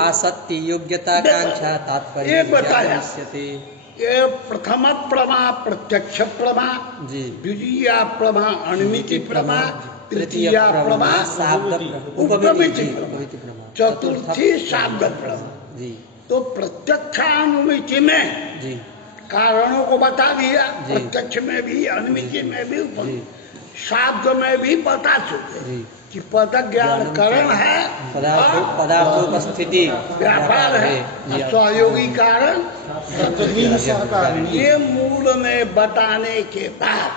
आसक्ति योग्यता कांक्षा तात्पर्य एक बताया ज्ञानमिष्यते। ये प्रथम प्रमा प्रत्यक्ष प्रमा, जी द्वितीय प्रमा अनिमिति प्रमा, तृतीय तृतीय प्रमा शाब्द उपमिति प्रमा, प्रमा, चतुर्थी शाब्द प्रमा। जी तो प्रत्यक्षानुमिति में जी कारणों को बता दिया, जी। प्रत्यक्ष में भी अनिमिति में भी जी शाब्द में भी बता चुके जी कि पद ज्ञान करण है, पदार्थोपस्थिति व्यापार है, सहयोगी कारण ये मूल में बताने के बाद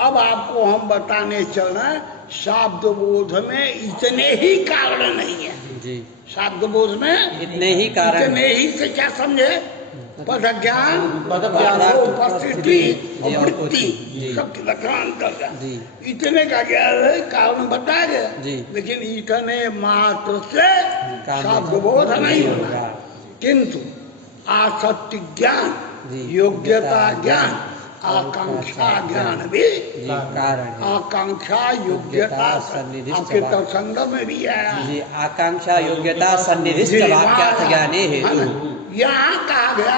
अब आपको हम बताने चल रहे हैं शाब्द बोध में इतने ही कारण नहीं है। जी शाब्द बोध में इतने ही कारण, इतने ही से क्या समझे? पद ज्ञान, उपस्थिति, वृत्ति, सबके लक्षण जी इतने का ज्ञान है, कारण बताया गया, जी। लेकिन इतने मात्र से शब्द बोध नहीं होगा। किंतु आसक्ति ज्ञान, योग्यता ज्ञान, आकांक्षा ज्ञान भी कारण है। आकांक्षा योग्यता आपके तत्संग में भी आया जी। आकांक्षा योग्यता सन्निधिष्ट वाक्यार्थ ज्ञाने हेतु यहाँ कहा गया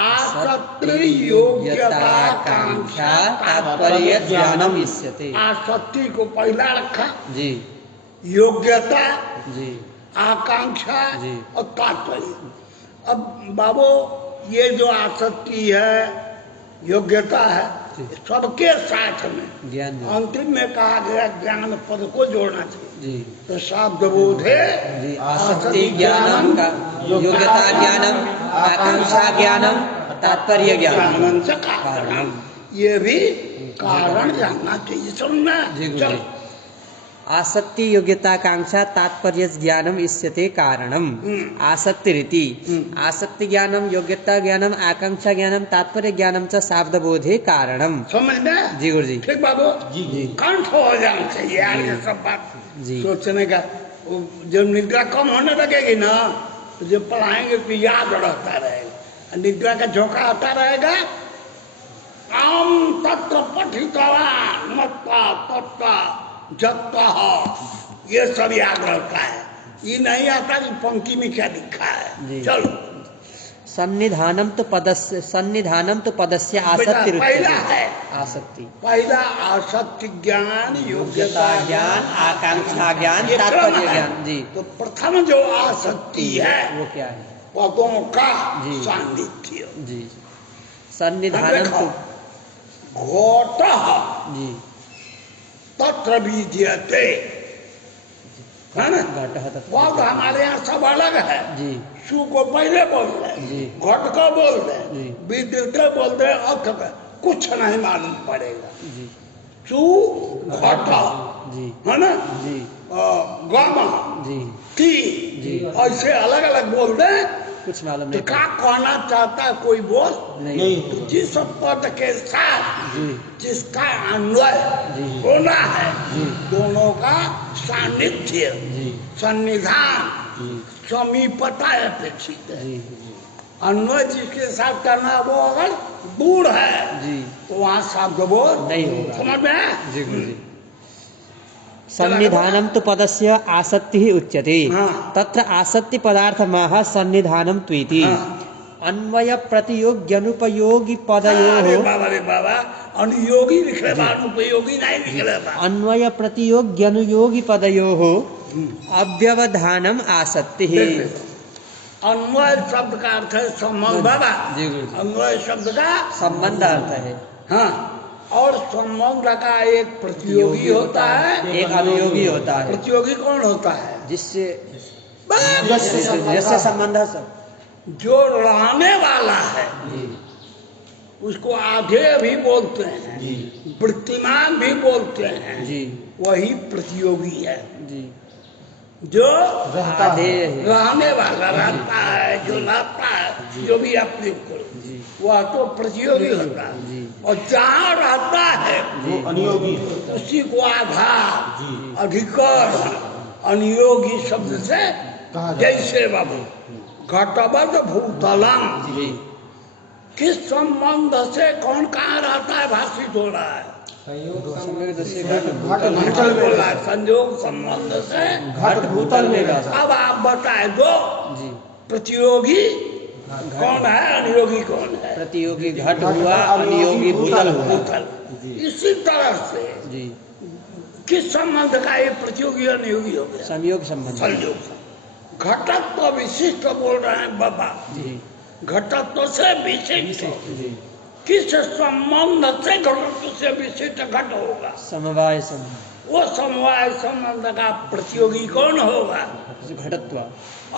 आसक्ति योग्यता कांक्षा तात्पर्य ज्ञानम इष्यते। आसक्ति को पहला रखा जी योग्यता जी आकांक्षा जी। और तात्पर्य। अब बाबू ये जो आसक्ति है योग्यता है सबके साथ में ज्ञान अंतिम में कहा गया ज्ञान पद को जोड़ना चाहिए जी। तो शब्द बोध है जी आसक्ति ज्ञानम का योग्यता ज्ञानम आकांक्षा ज्ञानम तात्पर्य ज्ञानम से कारण ये भी कारण जानना चाहिए समझना। चल आसक्ति योग्यता कांक्षा तात्पर्य ज्ञानम इष्यते कारणम आसक्ति रीति आसक्ति ज्ञानम योग्यता ज्ञानम आकांक्षा ज्ञानम तात्पर्य ज्ञानम च शाब्द बोधे कारणम। समझ में? जी गुरु जी। ठीक बाबू जी कंठ हो जाना चाहिए आगे सब बात जी। सोचने का जब निद्रा कम होने लगेगी ना तो जब पढ़ाएंगे तो याद रहता रहेगा, निद्रा का झोंका आता रहेगा। आम तत्व पठितवान मत्ता तत्ता जत्ता ये सब याद रहता है, ये नहीं आता कि पंक्ति में क्या लिखा है। चलो सन्निधानम तो पदस्य आसक्ति पहला है आसक्ति पहला आसक्ति ज्ञान योग्यता ज्ञान आकांक्षा ज्ञान तात्पर्य ज्ञान जी। तो प्रथम जो आसक्ति है वो क्या है? पदों का जी। सान्निध्य जी सन्निधानम तो घोट जी तत्र विद्यते है ना। पद हमारे यहाँ सब अलग है जी। सु को पहले बोल रहे जी। घट को बोल रहे जी। विद्युत बोल रहे अर्थ का कुछ नहीं मालूम पड़ेगा। जी सु घट जी है ना जी गम जी ती जी। ऐसे अलग अलग बोल रहे कुछ मालूम तो नहीं क्या कहना चाहता है कोई बोल नहीं। तो जिस पद के साथ जी जिसका अन्वय जी। होना है जी। दोनों का सान्निध्य जी सन्निधान जी समीपता अपेक्षित है। जी अन्वय जिसके साथ करना है, वो अगर दूर है जी तो वहाँ शब्द बोल नहीं होगा। समझ में है? जी गुरु जी। सन्निधानम तो पदस्य आसक्ति ही उच्यते। हाँ। तत्र आसक्ति पदार्थमाह सन्निधानम त्वीति। हाँ। अन्वय प्रतियोग्यनुपयोगी पदयोः अरे बाबा अनुयोगी लिख रहे बा अनुपयोगी नहीं लिख रहे बा। अन्वय प्रतियोग्यनुयोगी पदयोः अव्यवधानम आसक्ति ही। अन्वय शब्द का अर्थ है संबंध बाबा। जी गुरु जी। अन्वय शब्द का संबंध अर्थ है। हाँ और संबंध का एक प्रतियोगी होता है एक अनुयोगी होता है। प्रतियोगी कौन होता है? जिससे संबंध है सब जो रहने वाला है उसको आधे भी बोलते हैं जी। वृत्तिमान भी बोलते हैं जी वही प्रतियोगी है। जी जो आधे रहने वाला रहता है जो रहता है जो भी आप प्रयोग करो जी वह तो प्रतियोगी होता है जी। और जहाँ रहता है जी अनुयोगी उसी को आधार अधिकरण अनुयोगी शब्द से जैसे बाबू घटवद भूतलम जी किस संबंध से कौन कहाँ रहता है भाषित हो रहा है सम्यक दृश्य भूतल बोला, संयोग संबंध से घट भूतल में व्यास। अब आप बताए दो जी प्रतियोगी कौन है, अनुयोगी कौन है? प्रतियोगी घट हुआ, अनुयोगी भूतल हुआ। भूतल। इसी तरह से जी किस संबंध का ये प्रतियोगी अनुयोगी हो गया? संयोग संबंध। संयोग। घटत्व विशिष्ट बोल रहे हैं बाबा, जी घटत्व से विशिष्ट। जी किस संबंध से घटत्व से विशिष्ट घट होगा? समवाय संबंध। वो समवाय संबंध का प्रतियोगी कौन होगा? घटत्व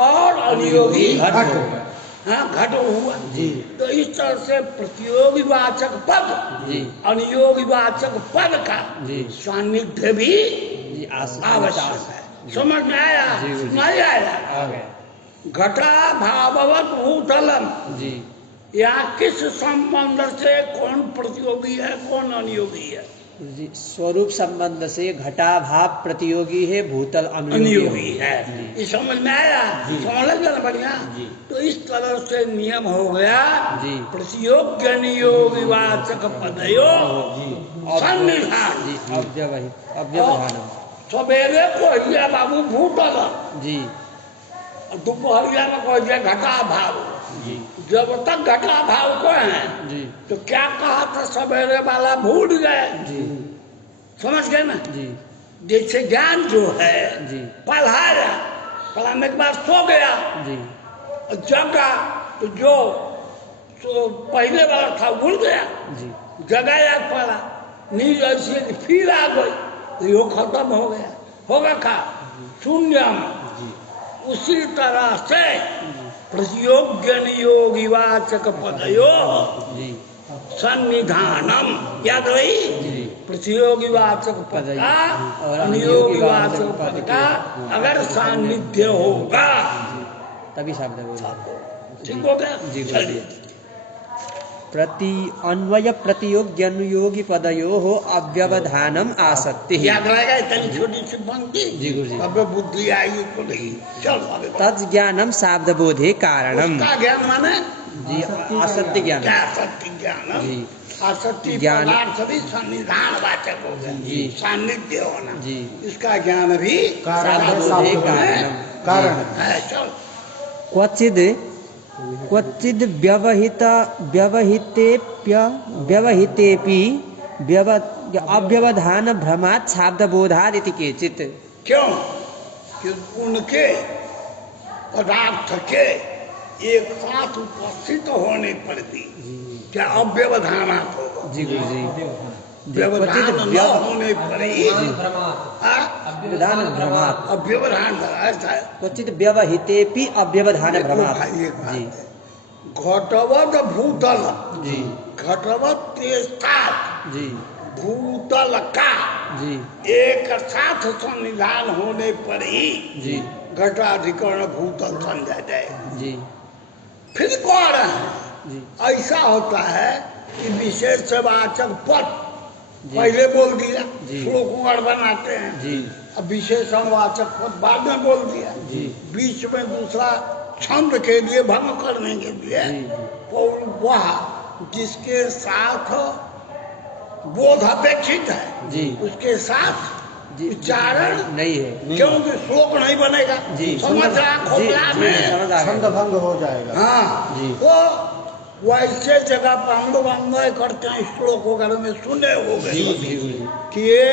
और अनुयोगी घट होगा। हाँ, घट हुआ। जी तो इस तरह से प्रतियोगी वाचक पद, जी अनुयोगी वाचक पद का जी सान्निध्य भी जी आवश्यक है। समझ में आया? जी, जी। नहीं आया? आ गया। घटा भाववत भूतलम, जी या किस संबंध से कौन प्रतियोगी है, कौन अनुयोगी है? जी स्वरूप संबंध से घटाभाव प्रतियोगी है, भूतल अनुयोगी है। जी। ये समझ में आया? समझ लग गया ना बढ़िया? जी। तो इस तरह से नियम हो गया जी। प्रतियोग्य नियोगी वाचक पदयो सन्निधान। जी अव्यवधानम। सवेरे को दिया बाबू भूतल, जी दोपहरिया में को दिया घटा भाव। जी जब तक घटा भाव को है जी तो क्या कहा था सवेरे वाला भूल गए। जी समझ गए ना? जी जैसे ज्ञान जो है जी पढ़ाया, पढ़ाने के बाद सो गया, जी जगा तो जो तो पहले वाला था भूल गया, जी जगा याद पड़ा, नींद ऐसी है कि फिर आ गई तो यो खत्म हो गया, होगा का शून्यम। उसी तरह से प्रतियोग्य नियोगी वाचक पदयो जी सन्निधानम, याद रही? जी प्रतियोगी वाचक पद का और अनुयोगी वाचक पद का अगर सान्निध्य होगा तभी शब्द बोला। ठीक हो गया? जी चलिए। प्रति अन्वय प्रतियोग्य अनुयोगी पदयो हो अव्यवधानम आसक्ति। याद रहेगा इतनी छोटी सी पंक्ति? जी गुरुजी। अब बुद्धि आई तो नहीं। चलो आगे बढ़ो। तत् ज्ञानम शाब्द बोधे कारणम। उसका ज्ञान माने जी आसक्ति ज्ञान। क्या? आसक्ति ज्ञान। जी आसक्ति ज्ञान। पदार्थ भी सन्निधान वाचक हो गया, जी। सान्निध्य होना। जी इसका ज्ञान भी शाब्द बोधे कारणम। कारण है। चल क्वचिद क्वचिद व्यवहितेपि अव्यवधान भ्रमात् शाब्द बोधात् इति केचित्। क्यों? कि उनके पदार्थ के एक साथ उपस्थित होने पर भी क्या अव्यवधानात होगा? जी गुरुजी। व्यवधान न होने पर ही अव्यवधान भ्रमात्। अव्यवधान ऐसा है। क्वचित व्यवहितेपि अव्यवधान देखो भ्रमात्। भाई एक बात जी है, घटवत भूतल, जी घटवत के साथ जी भूतल का जी एक साथ संविधान होने पर ही जी घटाधिकरण भूतल समझा जाए। जी फिर कौन है? जी ऐसा होता है कि विशेष वाचक पद जी। पहले बोल दिया, जी। श्लोकों और बनाते हैं, जी अब विशेषण वाचक पद बाद में बोल दिया, जी बीच में दूसरा छंद के लिए भंग करने के लिए जी और वह जिसके साथ बोध अपेक्षित है जी उसके साथ जी उच्चारण नहीं है। क्योंकि श्लोक नहीं बनेगा। जी समझ रहा जी खोपड़ा जी में? समझ आ छंद गया। भंग हो जाएगा। हाँ जी। तो वैसे जगह पर हम लोग अन्वय करते हैं, श्लोक वगैरह में सुने हो गए जी जी गुरुजी। कि ये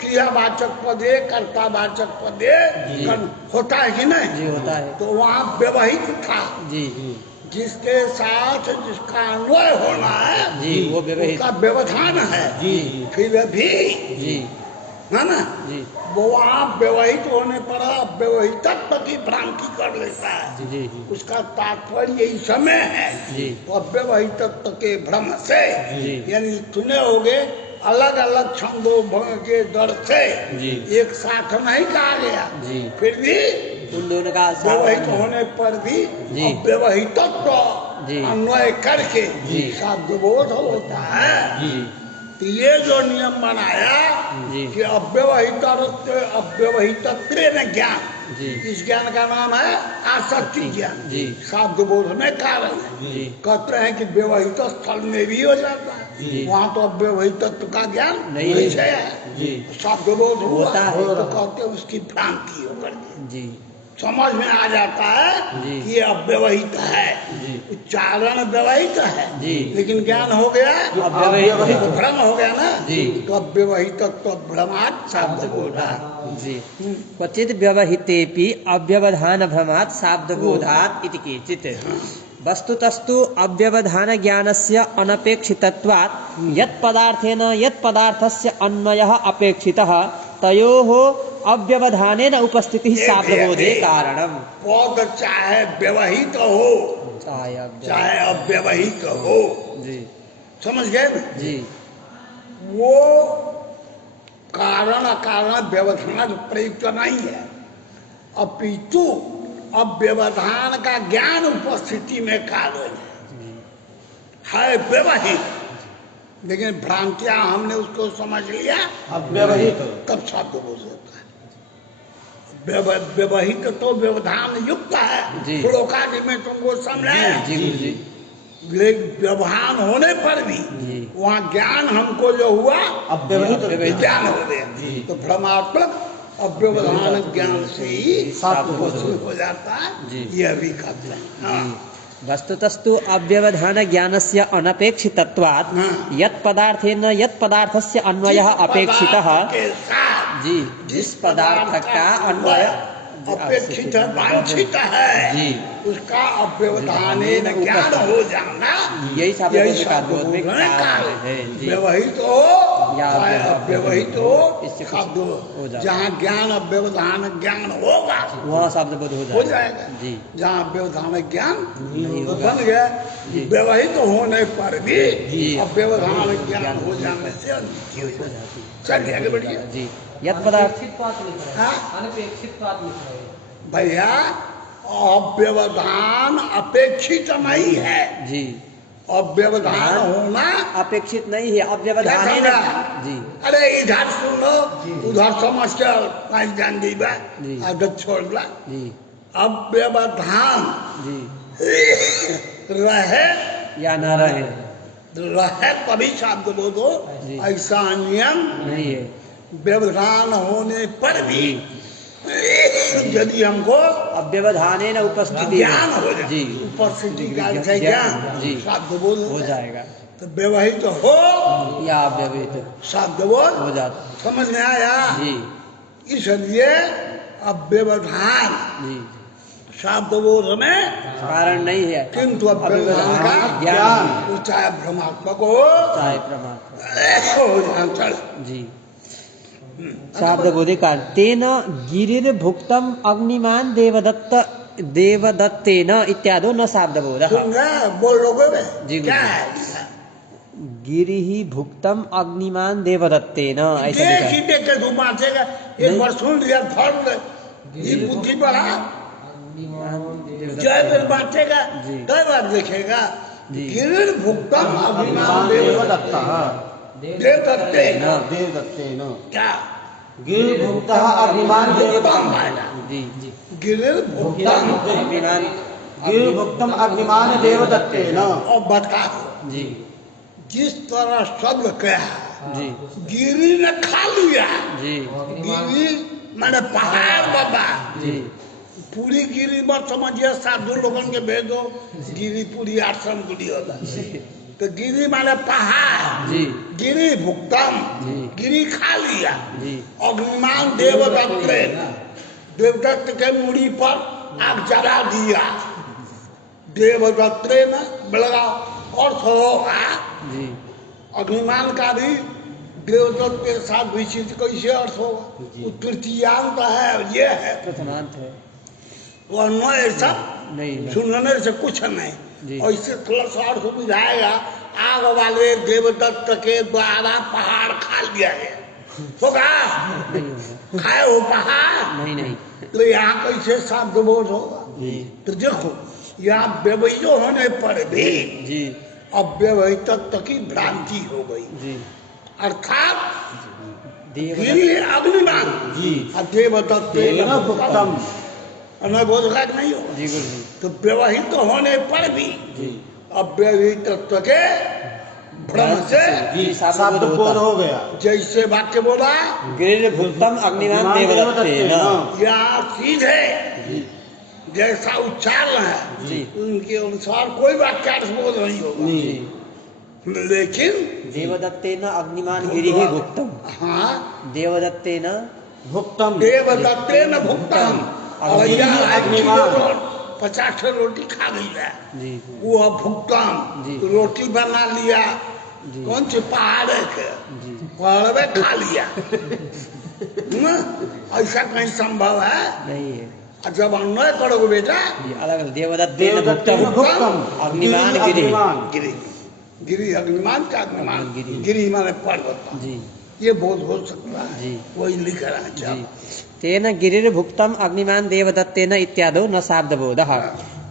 क्रियावाचक पदे कर्तावाचक पदे जी। होता है कि नहीं? जी होता है। तो वहाँ व्यवहित था, जी जिसके साथ जिसका अन्वय होना है जी वो व्यवहित। उसका व्यवधान है। जी फिर भी जी है ना, जी वो वहाँ व्यवहित होने पर व्यवहितत्व की भ्रांति कर लेता है। जी उसका तात्पर्य यही समय है जी अव्यवहितत्व के भ्रम से, जी। यानी सुने होगे अलग अलग छंदों भंग के दर से जी। एक साथ नहीं कहा गया, जी। फिर भी उन दोनों का व्यवहित होने पर भी जी। अव्यवहितत्व जी। अन्वय करके जी। शब्दबोध होता है। जी तो ये जो नियम बनाया जी। कि अव्यवहितत्व न ज्ञान, जी। इस ज्ञान का नाम है आसक्ति ज्ञान। जी। शब्द बोध में कारण है। जी। कहते हैं कि व्यवहित स्थल में भी हो जाता जी। है, वहां तो अब व्यवहित तत्व का ज्ञान नहीं नहीं है। है। जी। शब्द बोध हुआ होता है। तो कहते हैं उसकी भ्रांति होकर के जी। समझ में आ जाता है जी। कि ये अव्यवहित है। जी। उच्चारण व्यवहित है, जी। लेकिन ज्ञान हो गया अव्यवहित। तो भ्रम हो गया ना। जी। तो अव्यवहित तो भ्रमात् शब्द बोधात्। जी। क्वचित् व्यवहितेऽपि अव्यवधान भ्रमात् शाब्दबोधात् इति केचित्। वस्तुतस्तु अव्यवधान ज्ञानस्य अनपेक्षितत्वात् यत् पदार्थेन यत् पदार्थस्य अन्वयः अपेक्षितः तयोः अव्यवधानेन उपस्थितिः शाब्दबोधे कारणम्। पद चाहे व्यवहित हो चाहे अव्यवहित हो, जी। समझ गए ना? जी। वो कारण अकारण व्यवधान प्रयुक्त नहीं है, अपितु अव्यवधान का ज्ञान उपस्थिति में कारण है व्यवहित, लेकिन भ्रांतियां हमने उसको समझ लिया अव्यवहित, तब शब्द बोध होता है। व्यवहित तो व्यवधान युक्त है, जी। श्लोकादि में तुमको समझाया। जी जी। व्यवधान होने पर भी जी। वहाँ ज्ञान हमको जो हुआ अव्यवहित ज्ञान हो गया, तो भ्रमात्मक अव्यवधान ज्ञान से ही शाब्दबोध हो जाता है। जी। यह भी कहते हैं। हाँ। वस्तुतस्तु अव्यवधान ज्ञानस्य अनपेक्षितत्वात् हाँ। यत् पदार्थेन यत् पदार्थस्य अन्वयः जिस अपेक्षितः। पदार्थ के साथ जी। जिस पदार्थ का अन्वय अपेक्षित वांछित है, जी। उसका अव्यवधानेन ज्ञान हो जाना यही शाब्दबोध का शाब्दबोध में में कारण कारण है। जी। व्यवहित हो या चाहे अव्यवहित हो, इससे कुछ शब्द हो जाता है। जहाँ ज्ञान अव्यवधान ज्ञान होगा वहाँ शाब्दबोध हो जाएगा। जी। जहाँ व्यवधान ज्ञान नहीं होगा। बन गया, जी। व्यवहित होने पर भी जी। अव्यवधान ज्ञान हो जाने से अनित्य हो जाता है। चलिए आगे बढ़िए। जी। यत् पदार्थ हाँ? अनपेक्षित भैया अव्यवधान अपेक्षित नहीं है, जी। अव्यवधान होना अपेक्षित नहीं है, अव्यवधान क्या है समझा? ना। जी। अरे इधर सुन लो, उधर समझ कर पाँच जान दी बा, जी। आदत छोड़ ला। जी। अव्यवधान जी। रहे या न रहे तभी शब्द बोधो, जी। ऐसा नियम नहीं है। व्यवधान होने पर भी यदि हमको अव्यवधानेन उपस्थिति ज्ञान हो जाए, जी। उपस्थिति काल से ज्ञान जी। शब्द बोध हो जाएगा। तो व्यवहित हो या अव्यवहित शब्द बोध हो जाता। समझ में आया? जी। इसलिए अव्यवधान जी। शब्द बोध में कारण नहीं है, किंतु अव्यवधान का ज्ञान वो चाहे भ्रमात्मक हो चाहे प्रमात्मक हो जाना चल। जी। शाब्दबोधे कारण तेन गिरिर्भुक्तम अग्निमान देवदत्तेन इत्यादो न शाब्दबोधः। सुन रहे बोल लोगे बे? जी, क्या जी। है? गिरिहि भुक्तम अग्निमान देवदत्तेन ऐसा लिखा है। देख के धूप बांटेगा, एक नहीं। बार सुन लिया फल ये बुद्धि बढ़ा, जय फिर बांटेगा जी। कई बार देखेगा। जी। गिरिर भुक्तम अभिमान देवदत्त देवदत्तेन देवदत्तेन क्या गिरिर्भुक्तः अग्निमान भुक्तम आएगा। जी। जी। गिरिर भुक्तम अग्निमान गिरिर्भुक्तम अग्निमान देवदत्तेन। और बता जी। जिस तरह शब्द कहा जी। गिरी ने खा लिया, जी। गिरी मैंने पहाड़ बाबा, जी। पूरी गिरी मत समझिए, साधु लोगों के भेजो गिरी पूरी आश्रम गुड़ी होता है। तो गिरी माने पहाड़, जी। गिरी भुक्तम जी। गिरी खा लिया। जी। अग्निमान देवदत्त देवदत्त के मुड़ी पर आग जला दिया, देवदत्त ने बलगा और होगा। जी। अग्निमान का भी देवदत्त के साथ विचित्र कैसे अर्थ होगा? वो तृतीयांत है, ये है प्रथमांत है। वह ऐसा नहीं सुनने से कुछ जी। नहीं, ऐसे थोड़ा सा अर्थ बुझाएगा। आग वाले देवदत्त के द्वारा पहाड़ खा लिया गया होगा, नहीं होगा। खाए हो पहाड़, नहीं नहीं। तो यहाँ कैसे शब्द बोध होगा? जी। तो देखो यहाँ व्यवहित होने पर भी जी। अव्यवहित तत्व की भ्रांति हो गई, जी। अर्थात देवदत्त गिरी अग्निमान जी। देवदत्त तेन भुक्तम अन्वय बोधक नहीं हो। जी गुरुजी। तो व्यवहित तो होने पर भी जी अव्यवहित तत्व के भ्रम से जी शब्द बोध हो गया। जैसे वाक्य बोला गिरिर्भुक्तम अग्निमान देवदत्तेन। या सीधे जी जैसा उच्चारण है जी उनके अनुसार कोई वाक्यार्थ बोध नहीं होगा। नहीं लेकिन देवदत्तेन अग्निमान गिरिः भुक्तम। हाँ देवदत्तेन भुक्तम देवदत्तेन भुक्तम और गिरिः यह अग्निमान। 50 रोटी खा गई है जी वो भुक्तम जी। रोटी बना लिया जी। कौन सी पहाड़ के जी पहाड़ में खा लिया न? ऐसा कहीं संभव है? नहीं है। और जब अन्वय करोगे बेटा जी अलग अलग देवदत्तेन देवदत्तेन भुक्तम भुक्तम अग्निमान गिरिः गिरिः। अग्निमान। गिरी गिरी अग्निमान का अग्निमान गिरी। गिरी माने पर्वत जी ये बोध हो सकता है जी। वही लिख रहा है जी चाप। तेन गिरिर्भुक्तम अग्निमान देवदत्तेन इत्यादौ न शाब्दबोधः।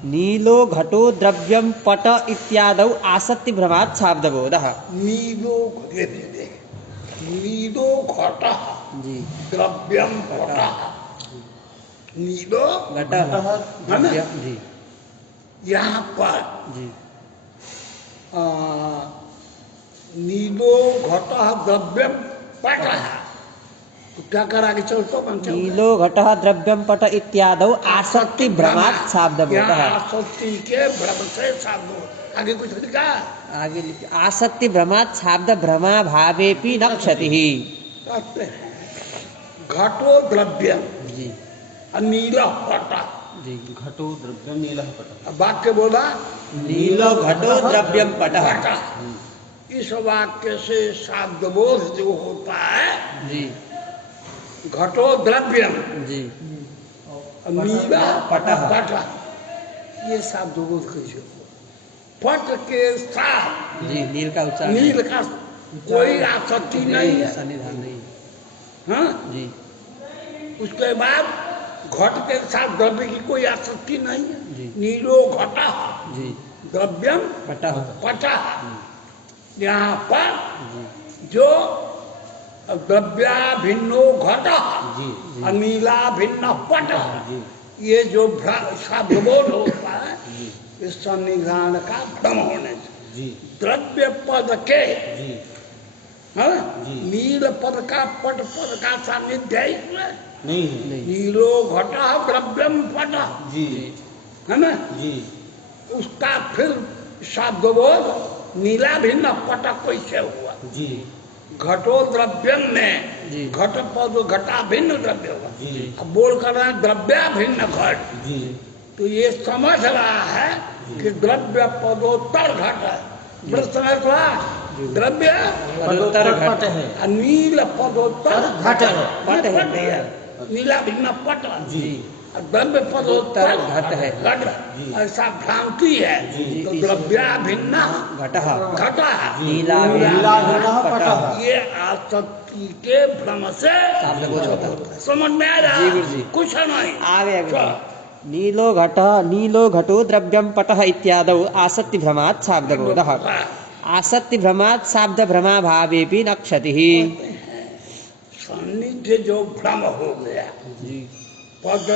नीलो घटो द्रव्यम पट इत्यादौ आसक्ति भ्रमात् शाब्दबोधः। नीलो नीलो घट जी द्रव्यम पट नीलो घटः द्रव्यम। जी यहाँ पर जी आ, नीलो घट द्रव्यम पट तो क्या करा के चल तो नीलो घटः द्रव्यम पट इत्यादौ आसक्ति भ्रमात् शाब्दबोधः। आसक्ति के भ्रम से शाब्द आगे कुछ लिखा आगे लिखिए, आसक्ति भ्रमात् शाब्द भ्रमा भावेपि न क्षतिः। कहते हैं घटो द्रव्य जी नील पट जी घटो द्रव्यम नीलः पटः। वाक्य बोला नीलो घटो द्रव्यम पटः। पट इस वाक्य से शाब्दबोध जो होता है जी घटो द्रव्यम जी नीला पटः। पट ये शाब्दबोध कैसे हो पट के साथ जी नील का उच्चारण नील का कोई आसक्ति नहीं है सन्निधान नहीं। हाँ? जी उसके बाद घट के साथ द्रव्य की कोई आसक्ति नहीं जी। है नीलो घटा जी द्रव्यम पटः। पटा यहाँ पर जी जो द्रव्या भिन्नो घट जी अनीला भिन्न पट जी ये जो शाब्दबोध होता है इस सन्निधान का भ्रम होने से जी द्रव्य पद के जी हाँ? जी। नील पद का पट पद का सान्निध्य है इसमें नहीं है नहीं। नीलो घटा द्रव्यम पट जी है ना जी उसका फिर शाब्दबोध नीला भिन्न पट कैसे हुआ जी घटो द्रव्यम में जी। घट पद घटा भिन्न द्रव्य हुआ जी अब बोल कर रहे हैं द्रव्या भिन्न घट जी तो ये समझ रहा है कि द्रव्य पदोत्तर घट है बड़ा समझ रहा द्रव्य पदोत्तर घट है नील पदोत्तर घट है। पट है नीला भिन्न पट जी और द्रव्य पदोत्तर घट है। घट जी। ऐसा भ्रांति है जी। तो द्रव्या भिन्न घटः घट नीला नीला भिन्नः पटः। पटः। ये आसक्ति के भ्रम से शाब्दबोध होता है। समझ में आ रहा जी, गुरुजी। कुछ नहीं आगे आगे चल। नीलो घटो द्रव्यम पटः इत्यादौ आसक्ति भ्रमात् शाब्दबोधः। आसक्ति भ्रमात् शाब्द भ्रमा भावेपि न क्षतिः। सान्निध्य जो भ्रम हो गया जी पद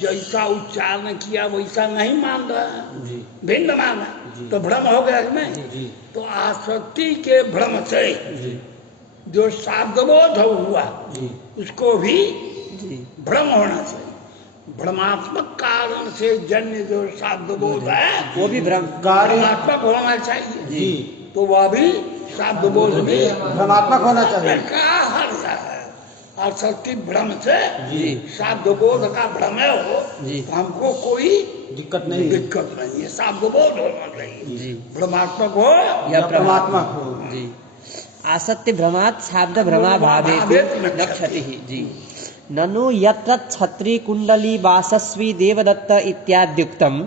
जैसा उच्चारण किया वैसा नहीं मान रहा है जी भिन्न माना जी। तो भ्रम हो गया कि नहीं जी तो आसक्ति के भ्रम से जी जो शाब्दबोध हुआ जी उसको भी जी भ्रम होना चाहिए भ्रमात्मक कारण से जन्य जो शाब्दबोध है वो भी भ्रम भ्रमात्मक होना चाहिए जी तो वह भी शाब्दबोध भी भ्रमात्मक होना चाहिए। का हर्ष है आसक्ति भ्रम से जी शाब्दबोध का भ्रम हो जी तो हमको कोई दिक्कत नहीं है दिक्कत नहीं है शाब्दबोध होना चाहिए जी भ्रमात्मक हो या परमात्मक हो जी आसक्ति भ्रमात् शाब्द भ्रमा भावेपि न क्षतिः। जी ननु यत्र छत्री कुंडली वासस्वी देवदत्त इत्याद्युक्तम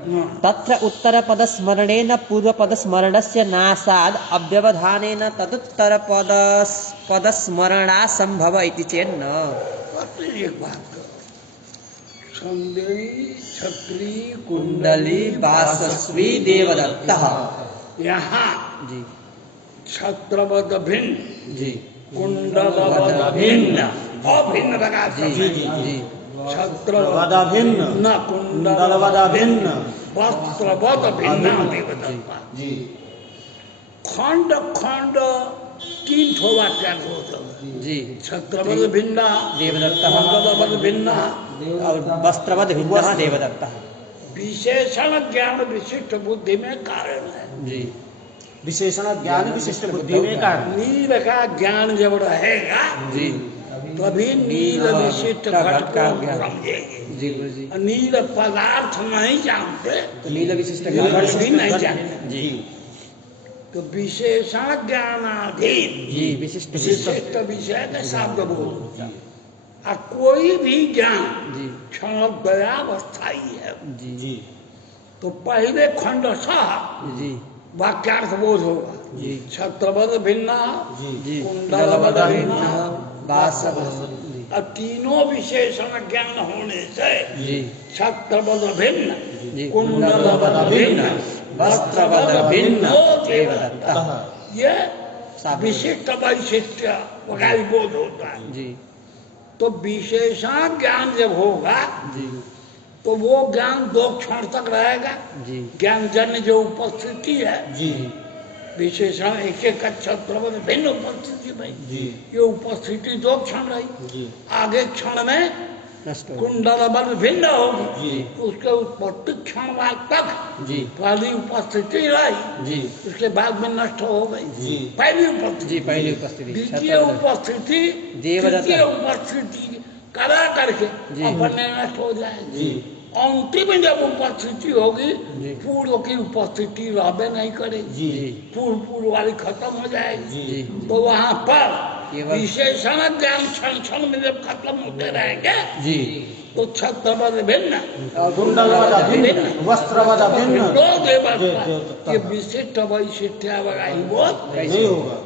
तत्र उत्तरपदस्मरणेन पूर्वपदस्मरणस्य नाशाद् अव्यवधानेन तदुत्तरपदस्मरणासंभव इति चेन्न। एक बात करो संदेही छत्री कुंडली वासस्वी देवदत्तः। यहाँ जी छत्रवद भिन्न जी कुंडलवद भिन्न अभिन्न लगा जी जी, जी, जी वस्त्रवदभिन्न न कुंडलवदभिन्न वस्त्रवद भिन्ना देवदत्ता। जी खंड खंड तीन ठो वाक्य होता है। जी छत्रवद भिन्ना देवदत्तः कुंडलवद भिन्ना और वस्त्रवद भिन्नः देवदत्तः। विशेषण ज्ञान विशिष्ट बुद्धि में कारण है। जी विशेषण ज्ञान विशिष्ट बुद्धि में कारण। नील का ज्ञान जब रहेगा जी तभी नील विशिष्ट घट को हम ज्ञान। समझेंगे। जी गुरु जी। नील पदार्थ नहीं जानते तो नील विशिष्ट नील घट भी नहीं जानते। जी तो विशेषण ज्ञानाधीन जी विशिष्ट विशिष्ट विषय का शब्द बोल। और कोई भी ज्ञान जी क्षण दयावस्थाई है। जी जी तो पहले खंड सह जी वाक्यार्थ बोध होगा। जी छत्रवद भिन्ना जी कुंडलवद भिन्ना वासवद और तीनों विशेषण ज्ञान होने से जी छत्रवद भिन्न जी कुंडलवद भिन्न वस्त्रवद भिन्न देवदत्ता। देवदत्तः। ये साधु। विशिष्ट वैशिष्ट्य वकाली बोध होता है। जी तो विशेषण ज्ञान जब होगा जी तो वो ज्ञान 2 क्षण तक रहेगा। जी ज्ञान जन्य जो उपस्थिति है जी विशेषण एक एक छत्रवद भिन्न उपस्थिति भाई जी ये उपस्थिति 2 क्षण रही। जी आगे क्षण में नष्ट हो कुंडल बल भिन्न होगी। जी उसके उत्पत्ति क्षण बाद तक जी पहली उपस्थिति रही जी उसके बाद में नष्ट हो गई। जी पहली उपस्थिति जी पहली उपस्थिति द्वितीय छत्रवद उपस्थिति देवदत्ता। तृतीय उपस्थिति करा करके जी। अपने नष्ट हो जाएगी। जी अंतिम जब उपस्थिति होगी जी। पूर्व की उपस्थिति रहबे नहीं करेगी। जी जी पूर्व वाली खत्म हो जाएगी। जी तो वहाँ पर केवल- विशेषण ज्ञान क्षण क्षण में जब खत्म होते रहेंगे जी तो छत्रवद भिन्न कुंडलवदभिन्न वस्त्रवदभिन्न दो देवदत्ता। देवदत्ता। ये विशिष्ट वैशिष्ट्यावगाही बोध नहीं होगा।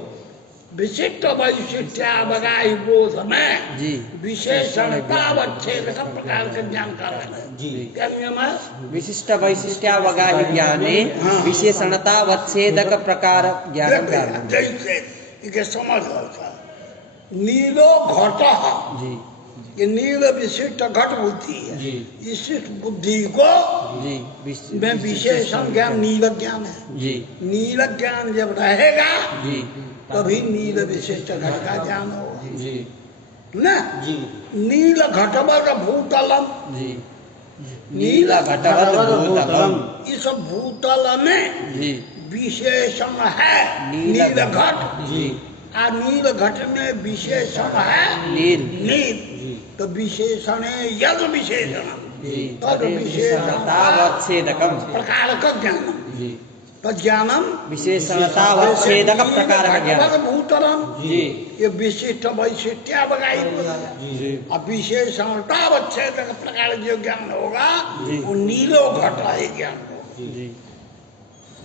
विशिष्ट वैशिष्ट्यावगाही बोध में जी विशेषणता अवच्छेद का प्रकार का ज्ञान कारण है। जी क्या नियम है? विशिष्ट वैशिष्ट्यावगाहि ज्ञाने विशेषणतावच्छेदक प्रकार ज्ञानं कारणम्। जैसे इके समझ होता नीलो घट जी ये नील विशिष्ट घट बुद्धि है। जी विशिष्ट बुद्धि को जी में विशेषण ज्ञान नील ज्ञान है। जी नील ज्ञान जब रहेगा जी तभी नील विशिष्ट घट का ज्ञान होगा जी ना। जी नील घटवद भूतलम जी नीला घटवद भूतलम। इस भूतल में जी विशेषण है नील नील घट। जी और नील घट में विशेषण है नील नील। जी तो विशेषण है यद विशेषण जी तद विशेषणतावच्छेदकम्। प्रकार का ज्ञान। जी तो ज्ञानम विशेषणतावच्छेदक प्रकार का ज्ञान। घटवद भूतलम जी ये विशिष्ट वैशिष्ट्यावगाही जी अब विशेषणतावच्छेदक प्रकार जो ज्ञान होगा जी। वो नीलो घट है ज्ञान होगा। जी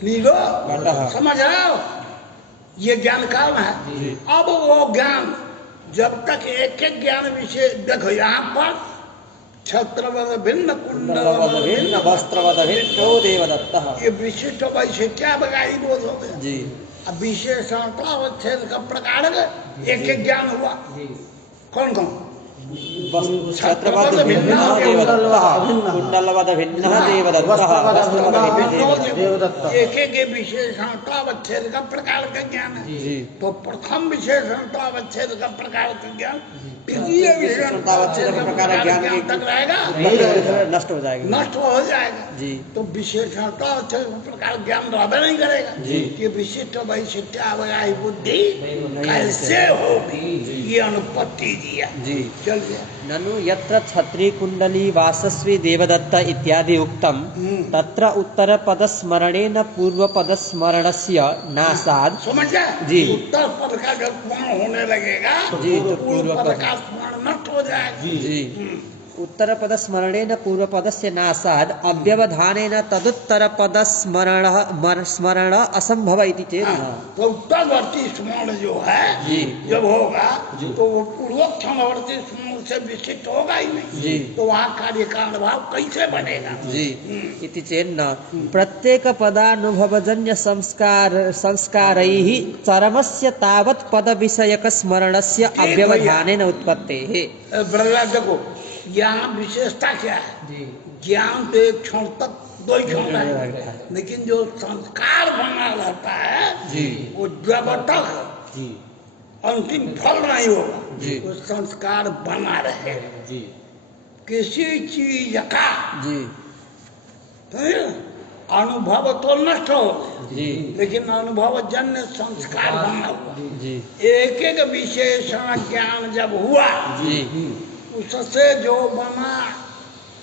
नीलो घटः। समझ रहे हो ये ज्ञान कारण है। जी। अब वो ज्ञान जब तक एक एक ज्ञान विशेष देखो यहाँ पर छत्रवद भिन्न कुंडलवद भिन्न वस्त्रवद भिन्नो देवदत्तः। ये विशिष्ट वैशिष्ट्यावगाही बोध हो गया। जी अब विशेषणता अवच्छेद का प्रकार एक एक ज्ञान हुआ। कौन कौन? छत्रवद भिन्न देवदत्तः कुंडलवद भिन्न देवदत्तः वस्त्रवद भिन्न देवदत्ता। एक एक विशेषणता अवच्छेद का प्रकार का ज्ञान है। जी तो प्रथम विशेषणता अवच्छेद का प्रकार का ज्ञान द्वितीय विशेषणता अवच्छेद का प्रकार का ज्ञान तक रहेगा नष्ट हो जाएगा। नष्ट हो जाएगा। जी तो विशेषणता अवच्छेद का प्रकार ज्ञान रहबे नहीं करेगा। जी। ये विशिष्ट वैशिष्ट्यावगाही बुद्धि कैसे होगी ये अनुपत्ति दिया। जी चलिए ननु यत्र छत्री कुंडली वासस्वी देवदत्त इत्यादि उक्तम तत्र उत्तरपदस्मरणेन पूर्वपदस्मरणस्य नासाद। समझ गया? जी। उत्तर पद का जब स्मरण होने लगेगा जी, तो पूर्व पूर्व पद पद। का स्मरण नष्ट हो जाएगा। जी उत्तरपदस्मरणेन पूर्वपदस्य नासाद अव्यवधानेन तदुत्तरपदस्मरण स्मरण असंभव इति चेत् न। तो उत्तरवर्ती स्मरण जो है जी। जब होगा तो वो पूर्वोत्तरवर्ती स्मरण से विशिष्ट होगा ही नहीं। जी। तो वहाँ कार्य का अनुभव कैसे बनेगा? जी इति चेन्न प्रत्येकपदानुभवजन्य संस्कारैः चरमस्य तावत् पदविषयकस्मरणस्य अव्यवधानेन उत्पत्तेः। ब्रह्मा देखो यहाँ विशेषता क्या है? जी ज्ञान तो एक क्षण तक, 2 ही क्षण है, लेकिन जो संस्कार बना रहता है जी वो जब तक जी अंतिम फल नहीं होगा जी। वो संस्कार बना रहे। जी किसी चीज का जी अनुभव तो नष्ट हो गया, जी लेकिन अनुभव जन्य संस्कार बना हुआ। जी एक एक विशेषण ज्ञान जब हुआ जी उससे जो बना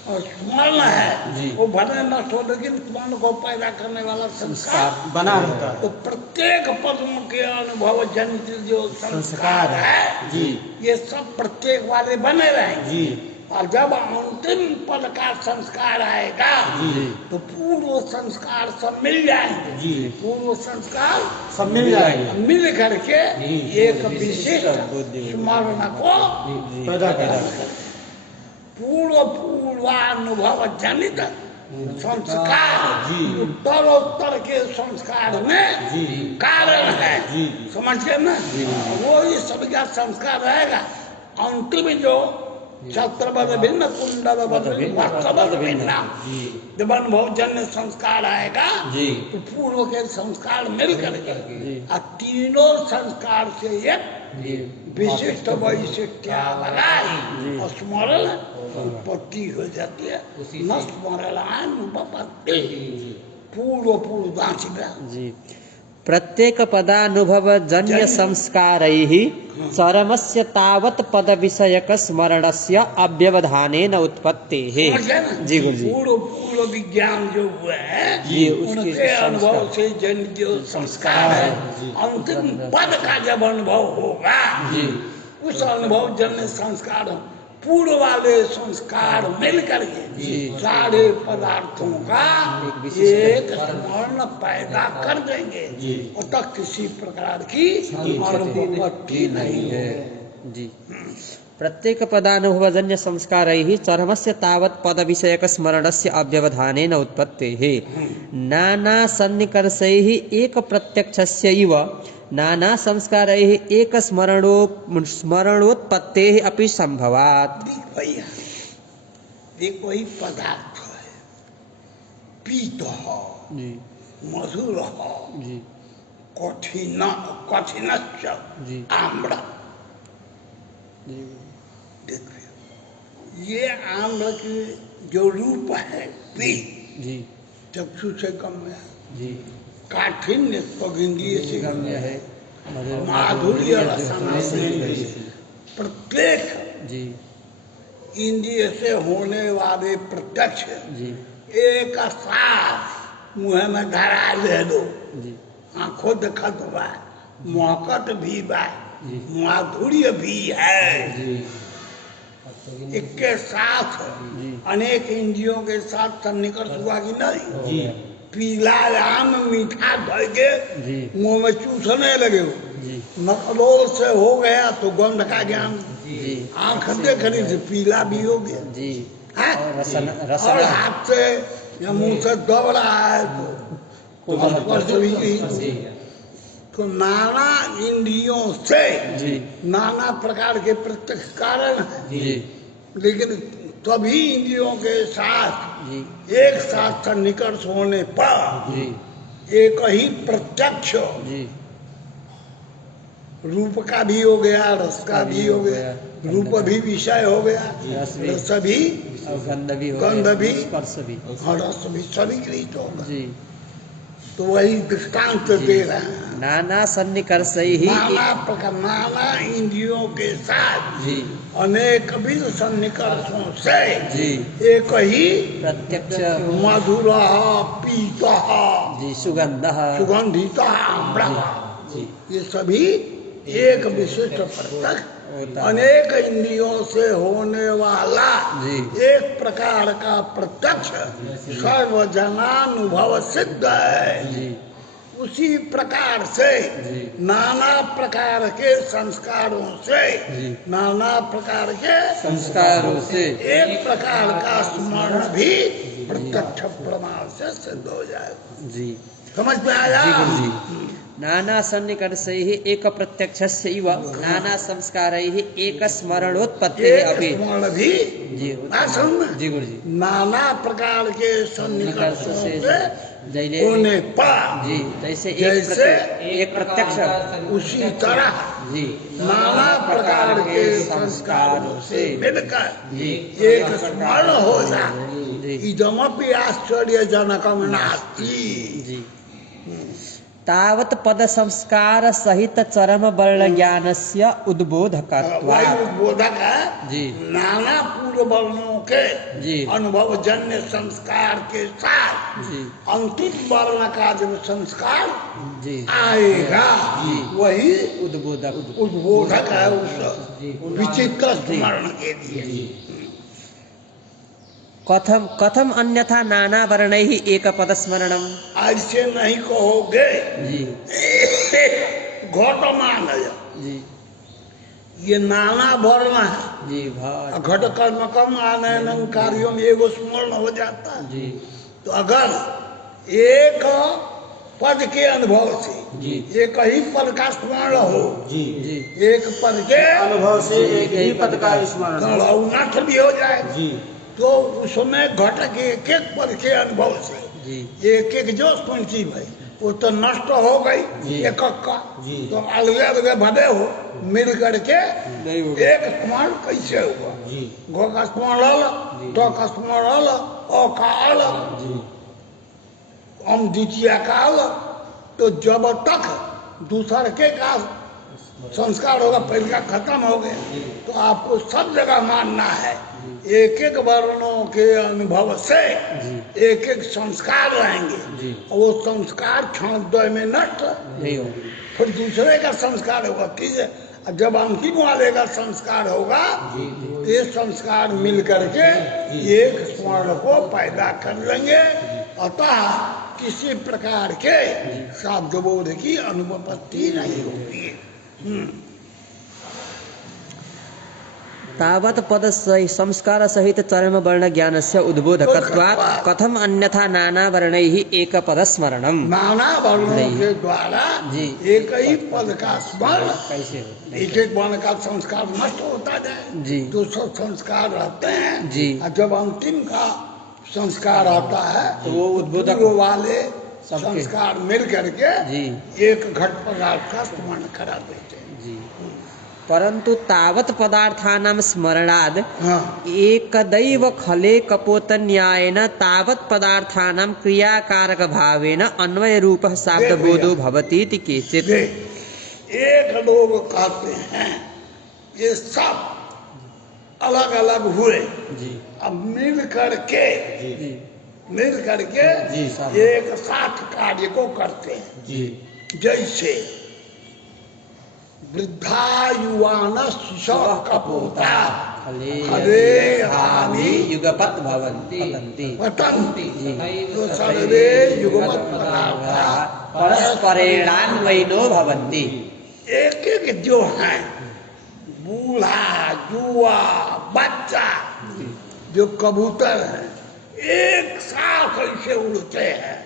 स्मरण है जी। वो भले नष्ट हो, लेकिन मन को पैदा करने वाला संस्कार बना रहता है। तो प्रत्येक पदों के अनुभव जनित जो संस्कार संस्कार है जी ये सब प्रत्येक वाले बने रहेंगे। जी और जब अंतिम पद का संस्कार आएगा जी तो पूर्व संस्कार सब मिल जाएंगे। जी पूर्व संस्कार सब मिल जाएंगे, मिल करके जी। एक विशिष्ट स्मरण को पैदा करेगा। पूर्वानुभव जनित संस्कार जी। उत्तरोत्तर के संस्कार में जी कारण है। जी समझ गए ना? वो ही सबका संस्कार रहेगा। अंतिम जो छत्रपद भिन्न कुंडल वस्त्रपद भिन्न जी जब अनुभव जन्य संस्कार आएगा जी तो पूर्व के संस्कार मिल करके जी और तीनों संस्कार से एक जी विशिष्ट वैशिष्ट्या लगाई जी। और स्मरण उत्पत्ति हो जाती है। न स्मरणानुपत्ति पूर्व दाचिका जी प्रत्येक पदानुभव जन्य संस्कारैः चरमस्य तावत् पद विषयक स्मरणस्य अव्यवधानेन उत्पत्तेः। समझ गए ना? जी गुरुजी पूर्व विज्ञान जो हुए हैं जी, उसके उनके अनुभव संस्कार। से जन जो संस्कार है जी। अंतिम पद का जब अनुभव होगा जी उस अनुभव जन्य संस्कार पूर्व वाले संस्कार मिल करके जी। सारे पदार्थों का एक विशिष्ट एक स्मरण पैदा कर देंगे जी। और तक किसी प्रकार की अनुभूति नहीं है। जी प्रत्येक पदानुभवजन्य संस्कारैः चरमस्य तावत् पदविषयक स्मरणस्य अव्यवधानेन उत्पत्तेः नाना सन्निकर्षैः एक प्रत्यक्षस्यैव नाना संस्कारैः एक स्मरणोत्पत्तेः अपि संभवात्। देख भैया, एक वही पदार्थ है, पीत हो, जी मधुर हो, जी कठिनश्च जी आम्र। जी देखिए ये आम्र की जो रूप है पी जी चक्षु से गम्य है, जी काठिन्य स्वगिंद्रिय से गम्य है माधुर्य रसना से प्रत्येक जी इंद्रिय से होने वाले प्रत्यक्ष जी एक साथ मुँह में धरा ले दो, जी आंखों देखत बा, मौकत भी बा, जी। माधुर्य भी है। जी एक के साथ जी अनेक इंद्रियों के साथ सन्निकर्ष हुआ कि नहीं? जी पीला आम मीठा धर के जी मुंह में चूसने लगे हो, जी नकलोल से हो गया तो गंध का ज्ञान, जी आंख देख रही थी पीला भी हो गया जी है? और रसना और रसना हाथ से या मुंह से दब रहा है तो स्पर्श भी की। जी तो नाना इंद्रियों से जी नाना प्रकार के प्रत्यक्ष कारण है, जी लेकिन सभी इंद्रियों के साथ जी एक साथ सन्निकर्ष होने पर जी एक ही प्रत्यक्ष जी रूप का भी हो गया, रस का भी हो गया, रूप भी विषय हो गया, रस भी। रस भी और गंध भी हो गंध गया, भी। स्पर्श भी और रस भी सभी गृहित होगा। जी तो वही दृष्टांत दे रहे हैं। नाना सन्निकर्षैः नाना प्रकार नाना इंद्रियों के साथ जी अनेक विध सन्निकर्षों से जी एक ही प्रत्यक्ष मधुर पीत जी सुगंधः सुगंधित जी ये सभी एक विशिष्ट प्रत्यक्ष होता है। अनेक इंद्रियों से होने वाला जी। एक प्रकार का प्रत्यक्ष सर्वजनानुभव सिद्ध है। जी उसी प्रकार से जी। नाना प्रकार के संस्कारों से जी। नाना प्रकार के संस्कारों से एक प्रकार का स्मरण भी प्रत्यक्ष प्रमाण से सिद्ध हो जाए। जी समझ में आया? जी गुरुजी नाना सन्निकर्षैः एक प्रत्यक्षस्य इव नाना संस्कारैः एक स्मरणोत्पत्तिः अपि स्मरण भी जी जी गुरु जी नाना प्रकार के सन्निकर्ष से जैसे होने पर जी जैसे जैसे एक प्रत्यक्ष उसी तरह जी नाना प्रकार के संस्कारों से मिलकर जी एक स्मरण हो जाए। जी इदमपि आश्चर्यजनकम नास्ति। जी तावत् पद संस्कार सहित चरम वर्ण ज्ञानस्य उद्बोधकत्वात् वही उद्बोधक है जी नाना पूर्व वर्णों के जी अनुभव जन्य संस्कार के साथ जी अंतिम वर्ण का जब संस्कार जी आएगा जी। वही उद्बोधक उद्बोधक है उस विचित्र स्मरण के लिए। कथम कथम अन्यथा नाना वर्णैः एक पद स्मरणम ऐसे नहीं कहोगे जी घटमान है जी ये नाना वर्ण है जी भाट घट कर्म कम आनयन कार्यों में एगो स्मरण हो जाता है। जी तो अगर एक पद के अनुभव से जी एक ही पद का स्मरण हो जी जी एक पद के अनुभव से एक ही पद का स्मरण हो। नष्ट भी हो जाए जी तो उसमें घट के एक एक पद के अनुभव से जी एक एक जो स्मृति भाई वो तो नष्ट हो गई जी। एक का जी। तो अलग अलग भले हो मिल करके नहीं होगा एक स्मरण कैसे हुआ जी घो का स्मरण अलग तो का स्मरण अलग अ का अलग जी हम द्वितीय का अलग। तो जब तक दूसर के का संस्कार होगा पहले का खत्म हो गया तो आपको सब जगह मानना है एक एक वर्णों के अनुभव से एक एक संस्कार रहेंगे जी। और वो संस्कार क्षण द्वय में नष्ट नहीं होगा फिर दूसरे का संस्कार होगा ठीक है। जब अंतिम वाले का संस्कार होगा तो ये संस्कार मिल करके एक स्मरण को पैदा कर लेंगे। अतः किसी प्रकार के शब्द बोध की अनुपत्ति नहीं होगी। तावत् पद संस्कार सहित चरम वर्ण ज्ञानस्य उद्बोधकत्वात् कथम अन्यथा नाना वर्णैः एक पद स्मरणम नाना वर्णों के द्वारा जी। एक ही पद का स्मरण कैसे हो एक एक वर्ण का संस्कार नष्ट होता जाए जी। तो सब संस्कार रहते हैं जी। और जब अंतिम का संस्कार आता है तो वो उद्बोधक पूर्व वाले सबके। संस्कार मिल करके जी एक घट पदार्थ का स्मरण करा देते हैं। जी परंतु तावत् पदार्थानां स्मरणाद हाँ एकदैव खले कपोतन्यायेन तावत् पदार्थानां क्रियाकारक भावेन अन्वय रूपः शाब्दबोधो भवति इति केचित् ये एक लोग कहते हैं ये सब अलग अलग हुए जी अब मिल करके जी मिल करके जी, सब। एक साथ कार्य को करते हैं। जी जैसे वृद्धा युवान शिशव कपोता हरे हानि युगपत् भवन्ति पतंति जी। तो सर्वे युगपत् पदार्था परस्परेणान्वयिनो भवन्ति एक एक जो है बूढ़ा युवा बच्चा जो कबूतर है एक साथ ऐसे उड़ते हैं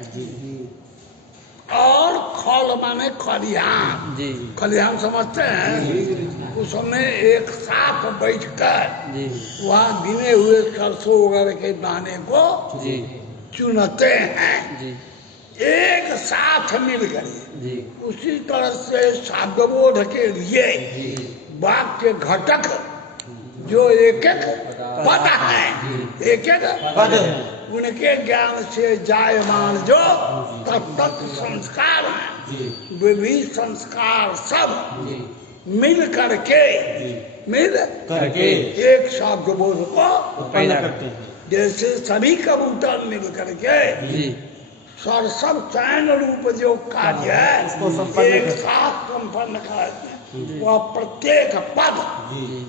और खल माने खलिहान जी खलिहान समझते हैं उसमें एक साथ बैठकर जी वहाँ गिने हुए सरसों वगैरह के दाने को जी चुनते हैं जी एक साथ मिलकर। जी उसी तरह से शब्दबोध के लिए वाक्य घटक जो एक एक पद है एक एक पद उनके ज्ञान से जायमान जो तत्त संस्कार है वे भी संस्कार सब मिल करके मिल करके एक शब्द बोध को पैदा करते हैं। जैसे सभी कबूतर मिल करके जी सर सब चयन रूप जो कार्य है उसको संपन्न एक करते साथ संपन्न करते हैं। वह प्रत्येक पद